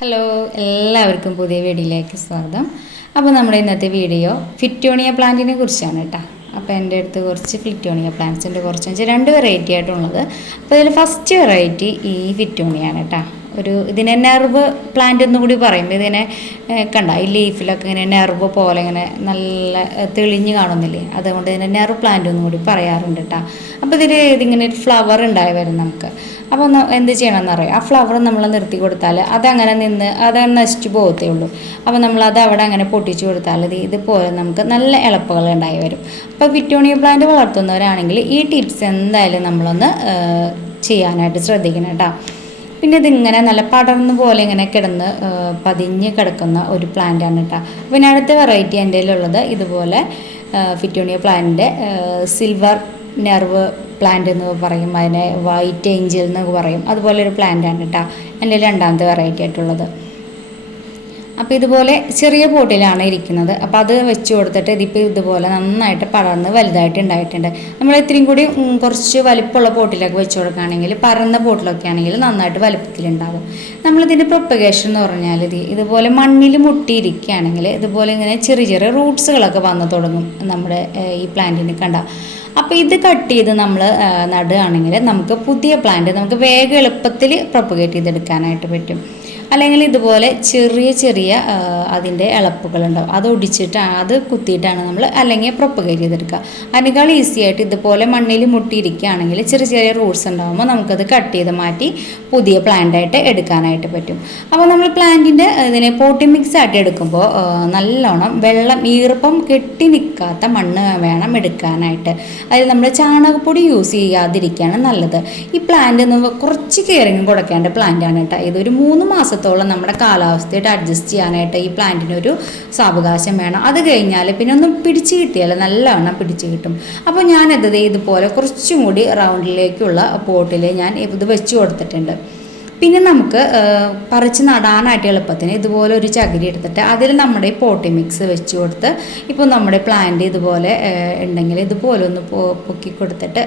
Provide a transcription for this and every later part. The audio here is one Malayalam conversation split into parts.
ഹലോ, എല്ലാവർക്കും പുതിയ വീഡിയോയിലേക്ക് സ്വാഗതം. അപ്പോൾ നമ്മുടെ ഇന്നത്തെ വീഡിയോ ഫിറ്റോണിയ പ്ലാന്റിനെ കുറിച്ചാണ് കേട്ടോ. അപ്പോൾ എൻ്റെ അടുത്ത് കുറച്ച് ഫിറ്റോണിയ പ്ലാന്റ്സ് ഉണ്ട്, കുറച്ച് രണ്ട് വെറൈറ്റി ആയിട്ടുള്ളത്. അപ്പോൾ ഇതിൽ ഫസ്റ്റ് വെറൈറ്റി ഈ ഫിറ്റോണിയാണ് കേട്ടോ. ഇതിനെ നെർവ് പ്ലാന്റ് എന്നും കൂടി പറയും. ഇതിനെ കണ്ട ഈ ലീഫിലൊക്കെ ഇങ്ങനെ നെർവ് പോലെ ഇങ്ങനെ നല്ല തെളിഞ്ഞ് കാണുന്നില്ലേ, അതുകൊണ്ട് ഇതിനെ നെർവ് പ്ലാന്റ് എന്നും കൂടി പറയാറുണ്ട് കേട്ടോ. അപ്പോൾ ഇതിങ്ങനെ ഒരു ഫ്ലവർ ഉണ്ടായി വരും നമുക്ക്. അപ്പോൾ എന്ത് ചെയ്യണമെന്ന് അറിയാം, ആ ഫ്ലവർ നമ്മൾ നിർത്തി കൊടുത്താൽ അതങ്ങനെ അതങ്ങനെ നശിച്ചു പോകത്തേ ഉള്ളൂ. അപ്പോൾ നമ്മളത് അവിടെ അങ്ങനെ പൊട്ടിച്ചു കൊടുത്താൽ ഇതുപോലെ നമുക്ക് നല്ല ഇളപ്പുകൾ ഉണ്ടായി വരും. അപ്പോൾ ഫിറ്റോണിയ പ്ലാന്റ് വളർത്തുന്നവരാണെങ്കിൽ ഈ ടിപ്സ് എന്തായാലും നമ്മളൊന്ന് ചെയ്യാനായിട്ട് ശ്രദ്ധിക്കണം കേട്ടോ. പിന്നെ ഇതിങ്ങനെ നല്ല പടർന്നു പോലെ ഇങ്ങനെ കിടന്ന് പതിഞ്ഞ് കിടക്കുന്ന ഒരു പ്ലാന്റാണ് കേട്ടോ. പിന്നെ അടുത്ത വെറൈറ്റി എൻ്റെ കയ്യിലുള്ളത് ഇതുപോലെ ഫിറ്റോണിയ പ്ലാന്റിൻ്റെ സിൽവർ നെർവ് പ്ലാന്റ് എന്ന് പറയും, അതിനെ വൈറ്റ് ഏഞ്ചൽ എന്നൊക്കെ പറയും. അതുപോലെ ഒരു പ്ലാന്റാണ് കേട്ടോ എൻ്റെ രണ്ടാമത്തെ വെറൈറ്റി ആയിട്ടുള്ളത്. അപ്പോൾ ഇതുപോലെ ചെറിയ പോട്ടിലാണ് ഇരിക്കുന്നത്. അപ്പോൾ അത് വെച്ച് കൊടുത്തിട്ട് ഇതിപ്പോൾ ഇതുപോലെ നന്നായിട്ട് പടർന്ന് വലുതായിട്ട് ഉണ്ടായിട്ടുണ്ട്. നമ്മൾ ഇത്രയും കൂടി കുറച്ച് വലിപ്പമുള്ള പോട്ടിലൊക്കെ വെച്ച് കൊടുക്കുകയാണെങ്കിൽ, പരന്ന പോട്ടിലൊക്കെ ആണെങ്കിൽ നന്നായിട്ട് വലിപ്പത്തിലുണ്ടാകും. നമ്മളിതിൻ്റെ പ്രൊപ്പഗേഷൻ എന്ന് പറഞ്ഞാൽ ഇതുപോലെ മണ്ണിൽ മുട്ടിയിരിക്കുകയാണെങ്കിൽ ഇതുപോലെ ഇങ്ങനെ ചെറിയ ചെറിയ റൂട്ട്സുകളൊക്കെ വന്ന് തുടങ്ങും നമ്മുടെ ഈ പ്ലാന്റിന് കണ്ട. അപ്പോൾ ഇത് കട്ട് ചെയ്ത് നമ്മൾ നടുകയാണെങ്കിൽ നമുക്ക് പുതിയ പ്ലാന്റ് നമുക്ക് വേഗം എളുപ്പത്തിൽ പ്രൊപ്പഗേറ്റ് ചെയ്തെടുക്കാനായിട്ട് പറ്റും. അല്ലെങ്കിൽ ഇതുപോലെ ചെറിയ ചെറിയ അതിൻ്റെ ഇളപ്പുകളുണ്ടാവും, അത് ഒടിച്ചിട്ടാണ് അത് കുത്തിയിട്ടാണ് നമ്മൾ അല്ലെങ്കിൽ പ്രൊപ്പഗേറ്റ് ചെയ്തെടുക്കുക. അതിനേക്കാൾ ഈസി ആയിട്ട് ഇതുപോലെ മണ്ണിൽ മുട്ടിയിരിക്കുകയാണെങ്കിൽ ചെറിയ ചെറിയ റൂട്ട്സ് ഉണ്ടാകുമ്പോൾ നമുക്കത് കട്ട് ചെയ്ത് മാറ്റി പുതിയ പ്ലാന്റായിട്ട് എടുക്കാനായിട്ട് പറ്റും. അപ്പോൾ നമ്മൾ പ്ലാന്റിൻ്റെ ഇതിനെ പോട്ടി മിക്സ് ആയിട്ട് എടുക്കുമ്പോൾ നല്ലോണം വെള്ളം ഈർപ്പം കെട്ടി നിൽക്കാത്ത മണ്ണ് വേണം എടുക്കാനായിട്ട്. അതിൽ നമ്മൾ ചാണകപ്പൊടി യൂസ് ചെയ്യാതിരിക്കുകയാണ് നല്ലത്. ഈ പ്ലാന്റ് കുറച്ച് കെയറിങ് കൊടുക്കേണ്ട പ്ലാന്റാണ് കേട്ടോ. ഇതൊരു 3 മാസത്തോളം നമ്മുടെ കാലാവസ്ഥയായിട്ട് അഡ്ജസ്റ്റ് ചെയ്യാനായിട്ട് ഈ പ്ലാന്റിനൊരു സാവകാശം വേണം. അത് കഴിഞ്ഞാൽ പിന്നെ ഒന്നും പിടിച്ച് കിട്ടിയാൽ നല്ലവണ്ണം പിടിച്ച് കിട്ടും. അപ്പോൾ ഞാനത് ഇതുപോലെ കുറച്ചും കൂടി റൗണ്ടിലേക്കുള്ള പോട്ടിൽ ഞാൻ ഇത് വെച്ച് കൊടുത്തിട്ടുണ്ട്. പിന്നെ നമുക്ക് പറിച്ച് നടാനായിട്ട് എളുപ്പത്തിന് ഇതുപോലെ ഒരു ചകിരി എടുത്തിട്ട് അതിൽ നമ്മുടെ ഈ പോട്ടി മിക്സ് വെച്ച് കൊടുത്ത്, ഇപ്പോൾ നമ്മുടെ പ്ലാന്റ് ഇതുപോലെ ഉണ്ടെങ്കിൽ ഇതുപോലെ ഒന്ന് പൊക്കി കൊടുത്തിട്ട്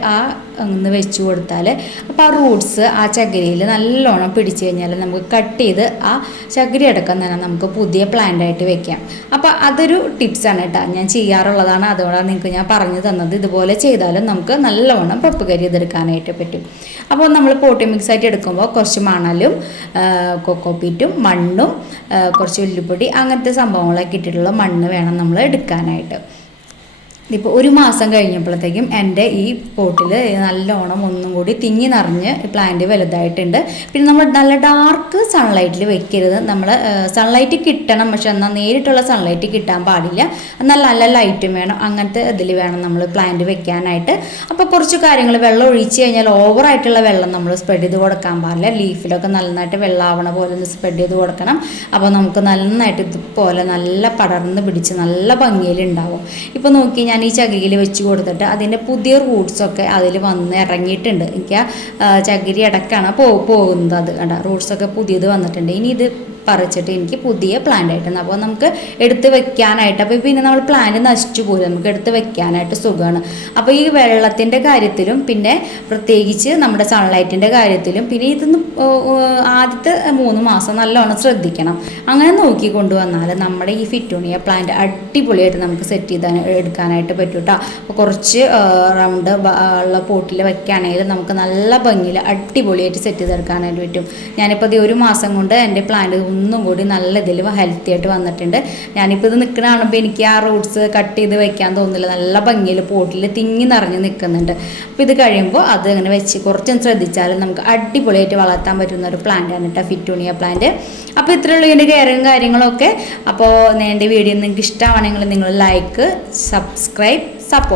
ഒന്ന് വെച്ച് കൊടുത്താൽ അപ്പോൾ ആ റൂട്ട്സ് ആ ചകിരിയിൽ നല്ലോണം പിടിച്ച് കഴിഞ്ഞാൽ നമുക്ക് കട്ട് ചെയ്ത് ആ ചകിരി അടക്കം തന്നെ നമുക്ക് പുതിയ പ്ലാന്റായിട്ട് വെക്കാം. അപ്പോൾ അതൊരു ടിപ്സാണ് കേട്ടോ, ഞാൻ ചെയ്യാറുള്ളതാണ്. അതുകൊണ്ടാണ് നിങ്ങൾക്ക് ഞാൻ പറഞ്ഞു തന്നത്. ഇതുപോലെ ചെയ്താലും നമുക്ക് നല്ലവണ്ണം പ്രൊപ്പഗേറ്റ് ചെയ്തെടുക്കാനായിട്ട് പറ്റും. അപ്പോൾ നമ്മൾ പോട്ടി മിക്സ് ആയിട്ട് എടുക്കുമ്പോൾ കുറച്ച് മണലും കൊക്കോപ്പീറ്റും മണ്ണും കുറച്ച് ഉല്ലിപ്പൊടി അങ്ങനത്തെ സംഭവങ്ങളൊക്കെ ഇട്ടിട്ടുള്ള മണ്ണ് വേണം നമ്മൾ എടുക്കാനായിട്ട്. ഇപ്പോൾ 1 മാസം കഴിഞ്ഞപ്പോഴത്തേക്കും എൻ്റെ ഈ പോട്ടിൽ നല്ലോണം ഒന്നും കൂടി തിങ്ങി നിറഞ്ഞ് പ്ലാന്റ് വലുതായിട്ടുണ്ട്. പിന്നെ നമ്മൾ നല്ല ഡാർക്ക് സൺലൈറ്റിൽ വെക്കരുത്. നമ്മൾ സൺലൈറ്റ് കിട്ടണം, പക്ഷെ എന്നാൽ നേരിട്ടുള്ള സൺലൈറ്റ് കിട്ടാൻ പാടില്ല. എന്നാൽ നല്ല ലൈറ്റും വേണം. അങ്ങനത്തെ ഇതിൽ വേണം നമ്മൾ പ്ലാന്റ് വെക്കാനായിട്ട്. അപ്പോൾ കുറച്ച് കാര്യങ്ങൾ, വെള്ളം ഒഴിച്ച് കഴിഞ്ഞാൽ ഓവറായിട്ടുള്ള വെള്ളം നമ്മൾ സ്പ്രെഡ് ചെയ്ത് കൊടുക്കാൻ പാടില്ല. ലീഫിലൊക്കെ നന്നായിട്ട് വെള്ളമാവണ പോലെ ഒന്ന് സ്പ്രെഡ് ചെയ്ത് കൊടുക്കണം. അപ്പോൾ നമുക്ക് നന്നായിട്ട് ഇതുപോലെ നല്ല പടർന്ന് പിടിച്ച് നല്ല ഭംഗിയിലുണ്ടാവും. ഇപ്പോൾ നോക്കി ഞാൻ ഈ ചകിരിയിൽ വെച്ച് കൊടുത്തിട്ട് അതിൻ്റെ പുതിയ റൂട്ട്സൊക്കെ അതിൽ വന്ന് ഇറങ്ങിയിട്ടുണ്ട്. എനിക്ക് ആ ചകിരി അടക്കാണ് പോകുന്നത്. അത് കണ്ട റൂട്ട്സൊക്കെ പുതിയത് വന്നിട്ടുണ്ട്. ഇനി ഇത് പറിച്ചിട്ട് എനിക്ക് പുതിയ പ്ലാന്റ് ആയിട്ടുണ്ട്. അപ്പോൾ നമുക്ക് എടുത്ത് വെക്കാനായിട്ട്, അപ്പോൾ പിന്നെ നമ്മൾ പ്ലാന്റ് നശിച്ചു പോലും, നമുക്ക് എടുത്ത് വെക്കാനായിട്ട് സുഖമാണ്. അപ്പോൾ ഈ വെള്ളത്തിൻ്റെ കാര്യത്തിലും പിന്നെ പ്രത്യേകിച്ച് നമ്മുടെ സൺലൈറ്റിൻ്റെ കാര്യത്തിലും പിന്നെ ഇതൊന്ന് ആദ്യത്തെ 3 മാസം നല്ലോണം ശ്രദ്ധിക്കണം. അങ്ങനെ നോക്കി കൊണ്ടുവന്നാൽ നമ്മുടെ ഈ ഫിറ്റോണിയ പ്ലാന്റ് അടിപൊളിയായിട്ട് നമുക്ക് സെറ്റ് ചെയ്ത് എടുക്കാനായിട്ട് പറ്റും കേട്ടോ. അപ്പോൾ കുറച്ച് റൗണ്ട് ഉള്ള പോട്ടിൽ വെക്കുകയാണെങ്കിൽ നമുക്ക് നല്ല ഭംഗിയിൽ അടിപൊളിയായിട്ട് സെറ്റ് ചെയ്തെടുക്കാനായിട്ട് പറ്റും. ഞാനിപ്പോൾ ഇത് 1 മാസം കൊണ്ട് എൻ്റെ പ്ലാന്റ് ഒന്നും കൂടി നല്ല ഇതിൽ ഹെൽത്തി ആയിട്ട് വന്നിട്ടുണ്ട്. ഞാനിപ്പോൾ ഇത് നിൽക്കുന്ന കാണുമ്പോൾ എനിക്ക് ആ റൂട്ട്സ് കട്ട് ചെയ്ത് വെക്കാൻ തോന്നുന്നില്ല. നല്ല ഭംഗിയിൽ പോട്ടിൽ തിങ്ങി നിറഞ്ഞ് നിൽക്കുന്നുണ്ട്. അപ്പോൾ ഇത് കഴിയുമ്പോൾ അത് അങ്ങനെ വെച്ച് കുറച്ചും ശ്രദ്ധിച്ചാലും നമുക്ക് അടിപൊളിയായിട്ട് വളർത്താൻ പറ്റുന്ന ഒരു പ്ലാന്റാണ് കേട്ടോ ഫിറ്റോണിയ പ്ലാന്റ്. അപ്പോൾ ഇത്രയുള്ള ഇതിൻ്റെ കെയറും കാര്യങ്ങളൊക്കെ. അപ്പോൾ എൻ്റെ വീഡിയോ നിങ്ങൾക്ക് ഇഷ്ടമാണെങ്കിൽ നിങ്ങൾ ലൈക്ക്, സബ്സ്ക്രൈബ്, സപ്പോർട്ട്.